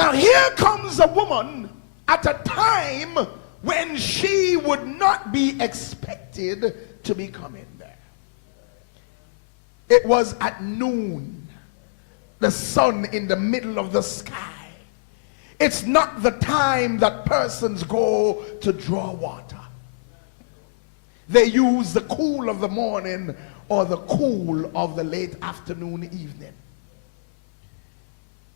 Now here comes a woman at a time when she would not be expected to be coming there. It was at noon, the sun in the middle of the sky. It's not the time that persons go to draw water. They use the cool of the morning or the cool of the late afternoon, evening.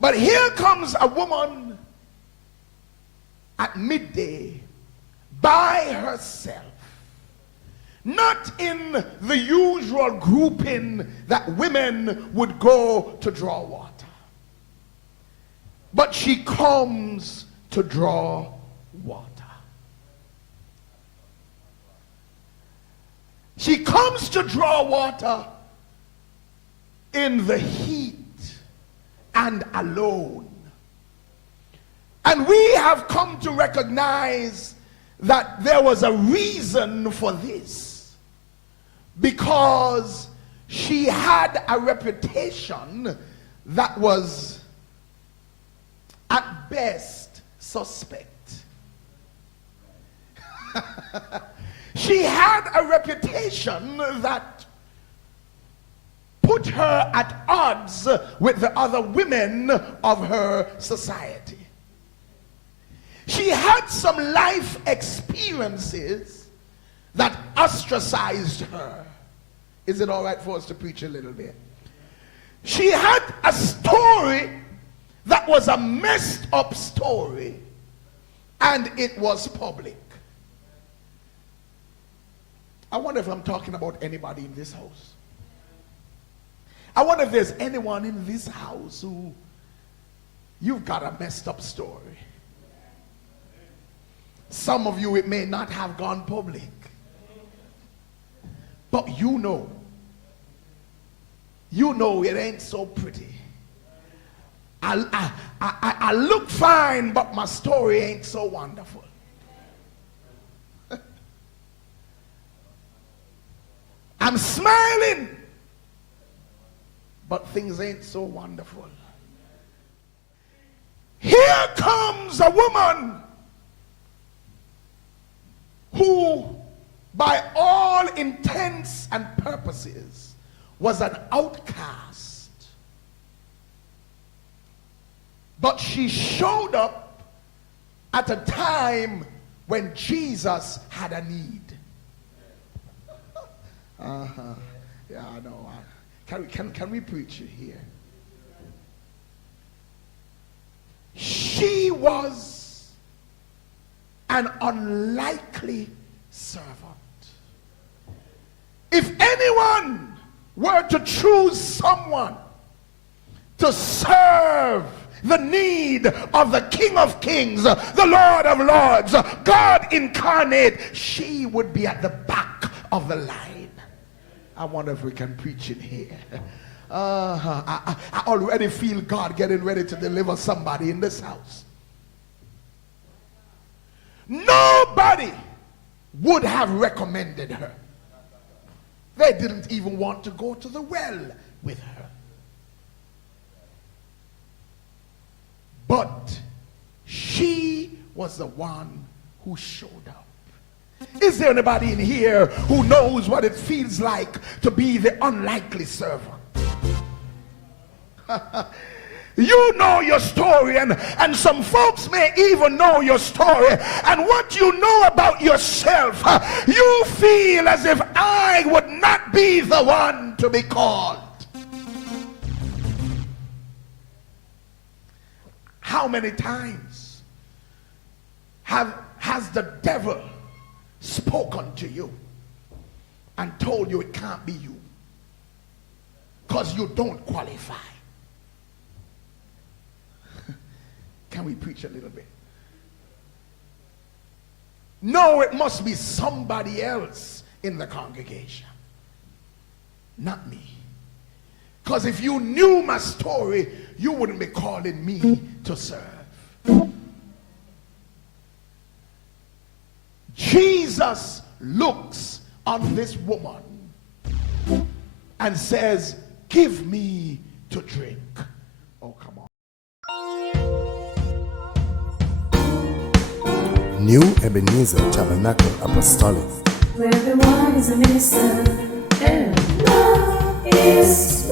But here comes a woman at midday by herself, not in the usual grouping that women would go to draw water, but she comes to draw water. She comes to draw water in the heat and alone. And we have come to recognize that there was a reason for this, because she had a reputation that was at best suspect. She had a reputation that put her at odds with the other women of her society. She had some life experiences that ostracized her. Is it all right for us to preach a little bit? She had a story that was a messed up story, and it was public. I wonder if I'm talking about anybody in this house. I wonder if there's anyone in this house who you've got a messed up story. Some of you, it may not have gone public, but you know it ain't so pretty. I look fine, but my story ain't so wonderful. I'm smiling, but things ain't so wonderful. Here comes a woman who, by all intents and purposes, was an outcast. But she showed up at a time when Jesus had a need. Yeah, I know. Can we preach it here? She was an unlikely servant. If anyone were to choose someone to serve the need of the King of Kings, the Lord of Lords, God incarnate, she would be at the back of the line. I wonder if we can preach it here. I already feel God getting ready to deliver somebody in this house. Nobody would have recommended her. They didn't even want to go to the well with her. But she was the one who showed up. Is there anybody in here who knows what it feels like to be the unlikely servant? You know your story, and some folks may even know your story, and what you know about yourself, you feel as if I would not be the one to be called. How many times has the devil spoken to you and told you it can't be you because you don't qualify? Can we preach a little bit? No, it must be somebody else in the congregation, not me. Because if you knew my story, you wouldn't be calling me to serve. Jesus looks on this woman and says, "Give me to drink." Oh, come on. New Ebenezer Tabernacle Apostolic, where everyone is a minister and love is